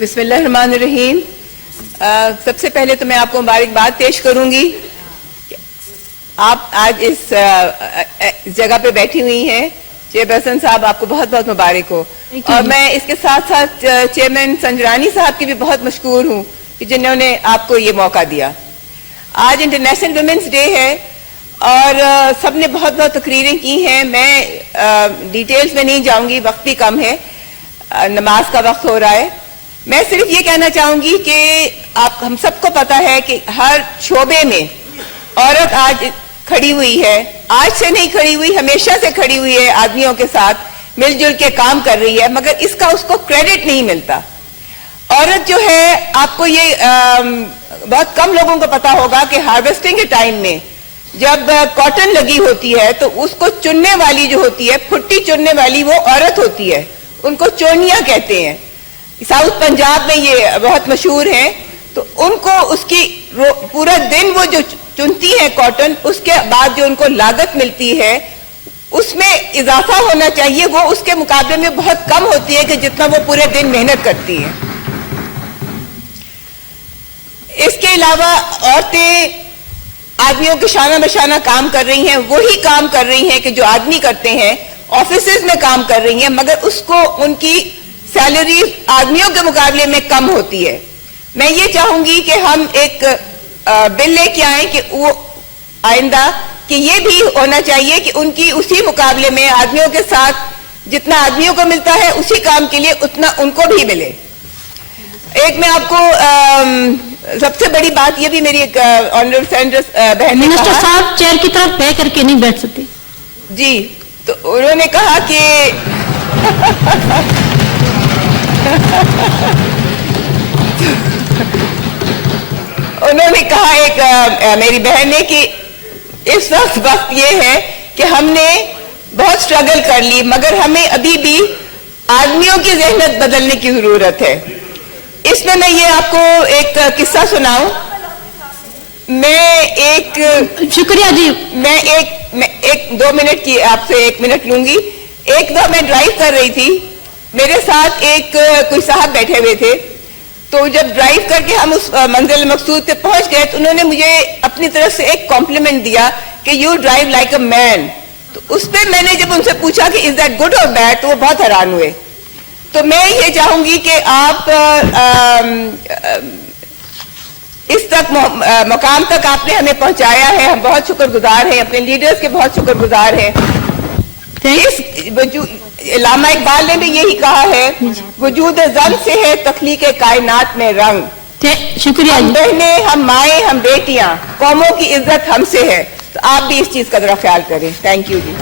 بسم اللہ الرحمن الرحیم. سب سے پہلے تو میں آپ کو مبارکباد پیش کروں گی. آپ آج اس جگہ پہ بیٹھی ہوئی ہیں. چیئرپرسن صاحب آپ کو بہت بہت مبارک ہو. اور میں اس کے ساتھ ساتھ چیئرمین سنجرانی صاحب کی بھی بہت مشکور ہوں کہ جنہوں نے آپ کو یہ موقع دیا. آج انٹرنیشنل ویمنس ڈے ہے اور سب نے بہت بہت تقریریں کی ہیں. میں ڈیٹیلز میں نہیں جاؤں گی, وقت بھی کم ہے, نماز کا وقت ہو رہا ہے. میں صرف یہ کہنا چاہوں گی کہ ہم سب کو پتا ہے کہ ہر شعبے میں عورت آج کھڑی ہوئی ہے. آج سے نہیں کھڑی ہوئی, ہمیشہ سے کھڑی ہوئی ہے, آدمیوں کے ساتھ مل جل کے کام کر رہی ہے, مگر اس کو کریڈٹ نہیں ملتا. عورت جو ہے, آپ کو یہ بہت کم لوگوں کو پتا ہوگا کہ ہارویسٹنگ کے ٹائم میں جب کاٹن لگی ہوتی ہے تو اس کو چننے والی جو ہوتی ہے, پھٹی چننے والی, وہ عورت ہوتی ہے. ان کو چونیاں کہتے ہیں. ساؤتھ پنجاب میں یہ بہت مشہور ہیں. تو ان کو اس کی پورا دن وہ جو چنتی ہے کاٹن, اس کے بعد جو ان کو لاگت ملتی ہے اس میں اضافہ ہونا چاہیے. وہ اس کے مقابلے میں بہت کم ہوتی ہے کہ جتنا وہ پورے دن محنت کرتی ہیں. اس کے علاوہ عورتیں آدمیوں کے شانہ بشانہ کام کر رہی ہیں. وہی کام کر رہی ہیں کہ جو آدمی کرتے ہیں. آفیسز میں کام کر رہی ہیں, مگر اس کو ان کی سیلری آدمیوں کے مقابلے میں کم ہوتی ہے. میں یہ چاہوں گی کہ ہم ایک بل لے کے آئیں کہ وہ آئندہ کہ یہ بھی ہونا چاہیے کہ ان کی اسی مقابلے میں آدمیوں کے ساتھ جتنا آدمیوں کو ملتا ہے اسی کام کے لیے اتنا ان کو بھی ملے. ایک میں آپ کو سب سے بڑی بات یہ بھی میری ایک آنریبل فرینڈ بہن نے منسٹر صاحب چیئر کی طرف بہ کر کے نہیں بیٹھ سکتے جی. تو انہوں نے کہا کہ انہوں نے کہا ایک میری بہن نے کہ اس وقت یہ ہے کہ ہم نے بہت سٹرگل کر لی, مگر ہمیں ابھی بھی آدمیوں کی ذہنیت بدلنے کی ضرورت ہے. اس میں یہ آپ کو ایک قصہ سناؤں. شکریہ جی. میں ایک 2 منٹ کی آپ سے 1 منٹ لوں گی. ایک دفعہ میں ڈرائیو کر رہی تھی, میرے ساتھ کوئی صاحب بیٹھے ہوئے تھے. تو جب ڈرائیو کر کے ہم اس منزل مقصود پہ پہنچ گئے تو انہوں نے مجھے اپنی طرف سے ایک کمپلیمنٹ دیا کہ یو ڈرائیو لائک اے مین. تو اس پہ میں نے جب ان سے پوچھا کہ از دیٹ گڈ اور بیڈ, تو وہ بہت حیران ہوئے. تو میں یہ چاہوں گی کہ آپ اس تک مقام تک آپ نے ہمیں پہنچایا ہے. ہم بہت شکر گزار ہیں, اپنے لیڈرز کے بہت شکر گزار ہیں. علامہ اقبال نے بھی یہی کہا ہے, وجود زن سے ہے تخلیق کائنات میں رنگ. شکریہ. ہم بہنیں, ہم مائیں, ہم بیٹیاں, قوموں کی عزت ہم سے ہے. تو آپ بھی اس چیز کا ذرا خیال کریں. Thank you G.